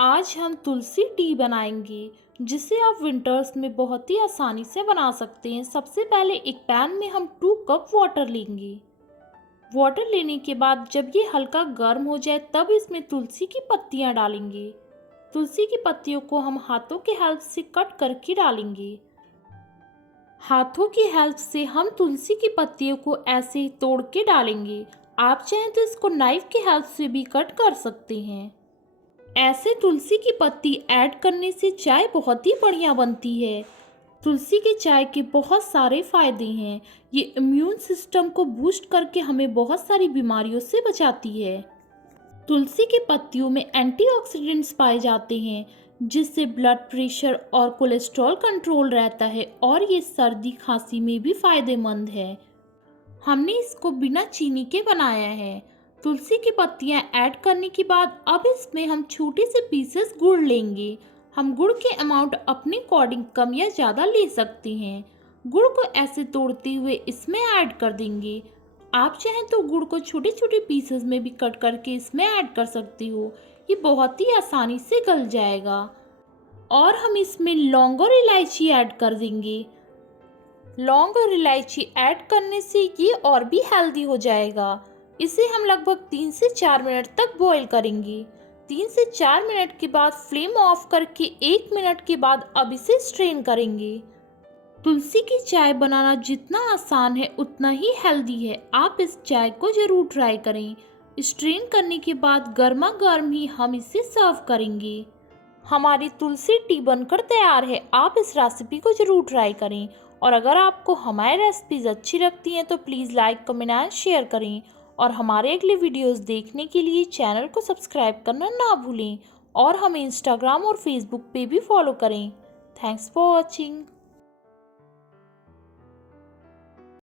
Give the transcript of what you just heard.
आज हम तुलसी टी बनाएंगे जिसे आप विंटर्स में बहुत ही आसानी से बना सकते हैं। सबसे पहले एक पैन में हम 2 कप वाटर लेंगे। वाटर लेने के बाद जब ये हल्का गर्म हो जाए तब इसमें तुलसी की पत्तियां डालेंगे। तुलसी की पत्तियों को हम हाथों के हेल्प से कट करके डालेंगे। हाथों की हेल्प से हम तुलसी की पत्तियों को ऐसे ही तोड़ के डालेंगे। आप चाहें तो इसको नाइफ की हेल्प से भी कट कर सकते हैं। ऐसे तुलसी की पत्ती ऐड करने से चाय बहुत ही बढ़िया बनती है। तुलसी की चाय के बहुत सारे फायदे हैं। ये इम्यून सिस्टम को बूस्ट करके हमें बहुत सारी बीमारियों से बचाती है। तुलसी की पत्तियों में एंटीऑक्सीडेंट्स पाए जाते हैं जिससे ब्लड प्रेशर और कोलेस्ट्रॉल कंट्रोल रहता है और ये सर्दी खांसी में भी फायदेमंद है। हमने इसको बिना चीनी के बनाया है। तुलसी की पत्तियां ऐड करने के बाद अब इसमें हम छोटे से पीसेस गुड़ लेंगे। हम गुड़ के अमाउंट अपने अकॉर्डिंग कम या ज़्यादा ले सकते हैं। गुड़ को ऐसे तोड़ते हुए इसमें ऐड कर देंगे। आप चाहें तो गुड़ को छोटे छोटे पीसेस में भी कट करके इसमें ऐड कर सकते हो। ये बहुत ही आसानी से गल जाएगा। और हम इसमें लौंग और इलायची ऐड कर देंगे। लौंग और इलायची ऐड करने से ये और भी हेल्दी हो जाएगा। इसे हम लगभग 3 से 4 मिनट तक बॉईल करेंगे। 3 से 4 मिनट के बाद फ्लेम ऑफ करके 1 मिनट के बाद अब इसे स्ट्रेन करेंगे। तुलसी की चाय बनाना जितना आसान है उतना ही हेल्दी है। आप इस चाय को ज़रूर ट्राई करें। स्ट्रेन करने के बाद गर्मा गर्म ही हम इसे सर्व करेंगे। हमारी तुलसी टी बनकर तैयार है। आप इस रेसिपी को ज़रूर ट्राई करें। और अगर आपको हमारी रेसिपीज़ अच्छी लगती हैं तो please like, comment and share करें। और हमारे अगले वीडियोस देखने के लिए चैनल को सब्सक्राइब करना ना भूलें। और हमें इंस्टाग्राम और फेसबुक पे भी फॉलो करें। Thanks for watching.